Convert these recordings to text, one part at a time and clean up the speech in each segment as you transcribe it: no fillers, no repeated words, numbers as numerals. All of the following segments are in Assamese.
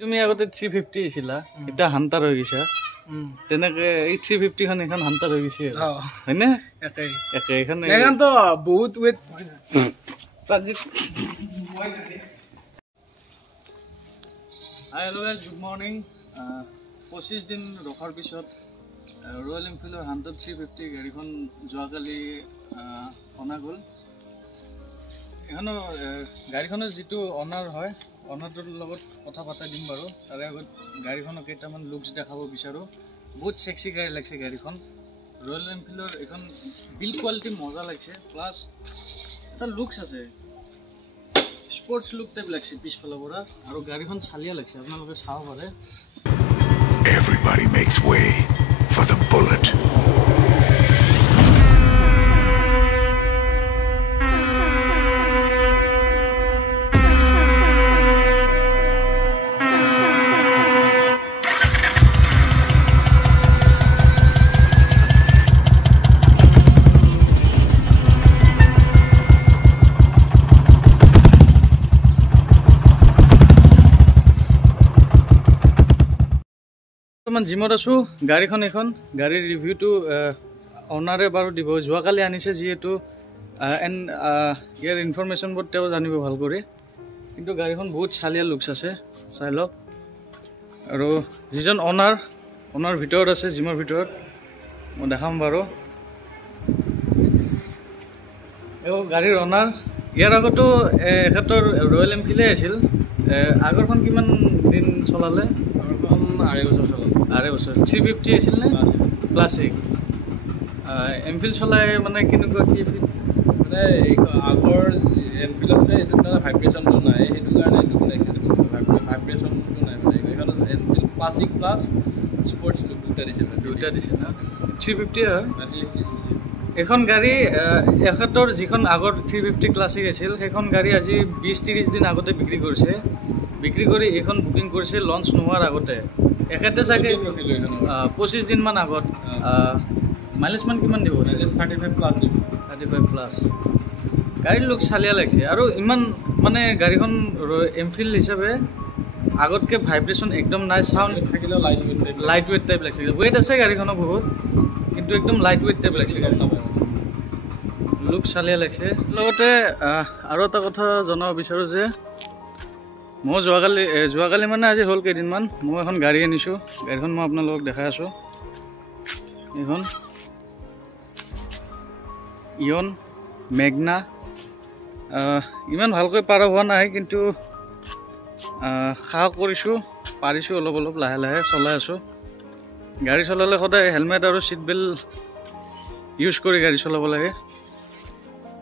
তুমি আগতে 350 আছিলা এটা হান্টার হৈ গৈছা তেনেকে এই 350 খন এখন হান্টার হৈ গৈছে হয়নে একে একে এখন তো বহুত wait Prajit hi hello guys good morning 25 দিন ৰখাৰ পিছত ৰয়েল এনফিল্ডৰ হান্টাৰ 350 গাড়ীখন যোৱাকালি অনা গ'ল এখন গাড়ীখনৰ যিটো অনাৰ হয় অনাৰটোৰ লগত কথা পাতা দিম বাৰু তাৰে আগত গাড়ীখনৰ কেইটামান লুকস দেখাব বিচাৰো বহুত সেক্সি গাড়ী লাগছে গাড়ীখন ৰয়েল এনফিল্ডৰ এখন বিল্ড কোৱালিটি মজা লাগছে প্লাস এটা লুকস আছে স্পোৰ্টস লুক টাইপ লাগছে পিছফালৰ পৰা আৰু গাড়ীখন চালিয়া লাগছে আপোনালোকে চাব পাৰে Everybody makes way for the bullet. জিমত আছো গাড়ীখন এখন গাড়ীৰ ৰিভিউটো অনাৰে বাৰু দিব যোৱাকালি আনিছে যিহেতু ইয়াৰ ইনফৰমেশ্যন বোৰ তেওঁ জানিব ভাল কৰি কিন্তু গাড়ীখন বহুত চালিয়া লুকস আছে চাই লওক আৰু যিজন অনাৰ ভিতৰত আছে জিমৰ ভিতৰত মই দেখাম বাৰু এই গাড়ীৰ অনাৰ ইয়াৰ আগতো এখেতৰ ৰয়েল এনফিল্ডে আছিল আগৰখন কিমান দিন চলালে আঢ়ৈ বছৰ চলালে আঢ়ৈ বছৰ 350 আছিল নে ক্লাছিক এনফিল্ড চলাই মানে কেনেকুৱা কি ফিল মানে আগৰ এনফিল্ডতে এইটো মানে ভাইব্ৰেশ্যনটো নাই সেইটো কাৰণে এইটো মানে এক্সচেঞ্জ কৰিলোঁ ভাইব্ৰেশ্যনটো নাই মানে এইখন Enfield classic plus sports look দুটা দিছে না 350 হয় এখন গাড়ী এখেতৰ যিখন আগৰ 350 ক্লাছিক আছিল সেইখন গাড়ী আজি 20-30 দিন আগতে বিক্ৰী কৰি এইখন বুকিং কৰিছে লঞ্চ নোহোৱাৰ আগতে এখেতে চাগে 25 দিন মান আগত মাইলেজ মান কিমান দিব 35 প্লাছ দিব 35 প্লাছ গাড়ীৰ লুক চালিয়া লাগছে আৰু ইমান মানে গাড়ীখন এনফিল্ড হিচাপে আগতকে ভাইব্ৰেশ্যন একদম নাই সাউন্ড থাকিলেও লাইট ওয়েট টাইপ লাগছে ওয়েট আছে গাড়ীখনৰ বহুত কিন্তু একদম লাইট ওয়েট টাইপ লাগছে লুক চালিয়া লাগছে লগতে আৰু এটা কথা জনাব বিচাৰো যে মই যোৱাকালি মানে আজি হ'ল কেইদিনমান মই এখন গাড়ী আনিছোঁ গাড়ীখন মই আপোনালোকক দেখাই আছোঁ এইখন ইয়ন মেগনা ইমান ভালকৈ পাৰ হোৱা নাই কিন্তু সাহস কৰিছোঁ পাৰিছোঁ অলপ লাহে লাহে চলাই আছোঁ গাড়ী চলালে সদায় হেলমেট আৰু ছিট বেল্ট ইউজ কৰি গাড়ী চলাব লাগে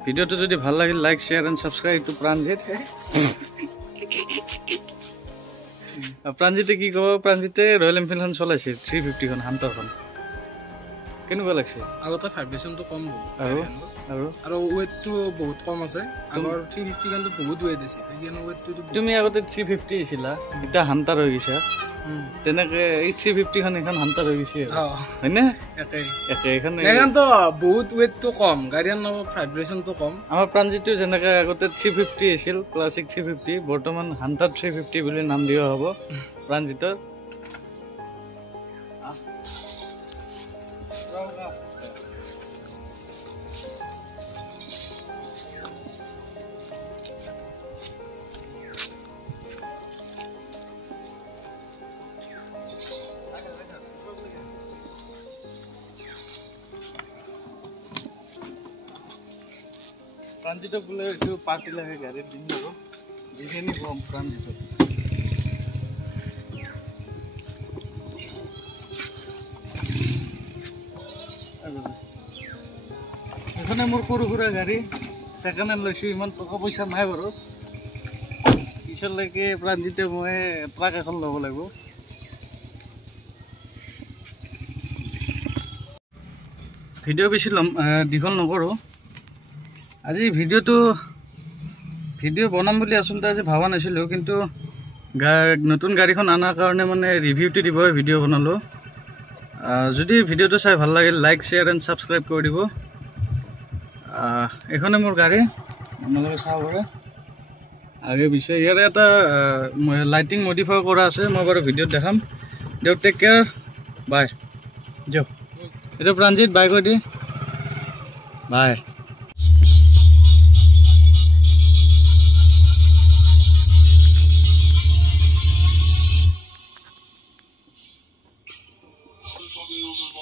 ভিডিঅ'টো যদি ভাল লাগিল like share and subscribe to Pranjit প্ৰাণজিতে কি ক'ব প্ৰাণজিতে ৰয়েল এনফিল্ডখন চলাইছে 350 খন হান্টাৰখন কেনেকুৱা লাগছে আগতে ভাইব্ৰেশ্যনটো কম আৰু ৱেটটো বহুত কম আছে আগৰ 350 খনটো বহুত ৱেট আছে এতিয়া ৱেটটো তুমি আগতে 350 আছিলা এটা হান্টাৰ হৈ গৈছা তেনেকে এই 350 খন এখন হান্টাৰ হৈ গৈছে হয়নে একে এখন তো বহুত ৱেটটো কম গাড়ীৰ ভাইব্ৰেশ্যনটো কম আমাৰ প্ৰাণজিতটো যেনেকে আগতে 350 আছিল ক্লাছিক 350 বৰ্তমান হান্টাৰ 350 বুলি নাম দিয়া হ'ব প্ৰাণজিতৰ প্ৰাণজিতক বোলে এইটো পাৰ্টি লাগে গাড়ীত দিম আৰু বিৰিয়ানী খুৱাম প্ৰাণজিতক এখনে মোৰ সৰু সুৰা গাড়ী ছেকেণ্ড হেণ্ড লৈছোঁ ইমান টকা পইচা নাই বাৰু পিছলৈকে প্ৰাণজিতে মই ট্ৰাক এখন ল'ব লাগিব ভিডিঅ' বেছি দীঘল নকৰোঁ আজি ভিডিঅ' বনাম বুলি আচলতে আজি ভাবা নাছিলোঁ কিন্তু নতুন গাড়ীখন আনাৰ কাৰণে মানে ৰিভিউটো দিব ভিডিঅ' বনালোঁ যদি ভিডিঅ'টো চাই ভাল লাগিল লাইক শ্বেয়াৰ এণ্ড ছাবস্ক্ৰাইব কৰি দিব এখনে মোৰ গাড়ী আপোনালোকে চাব পাৰে আগে পিছে ইয়াৰে এটা লাইটিং মডিফাই কৰা আছে মই বাৰু ভিডিঅ'ত দেখাম দিয়ক টেক কেয়াৰ বাই দিয়ক এইটো প্ৰাঞ্জিত বাই কৈ দি বাই Fucking losing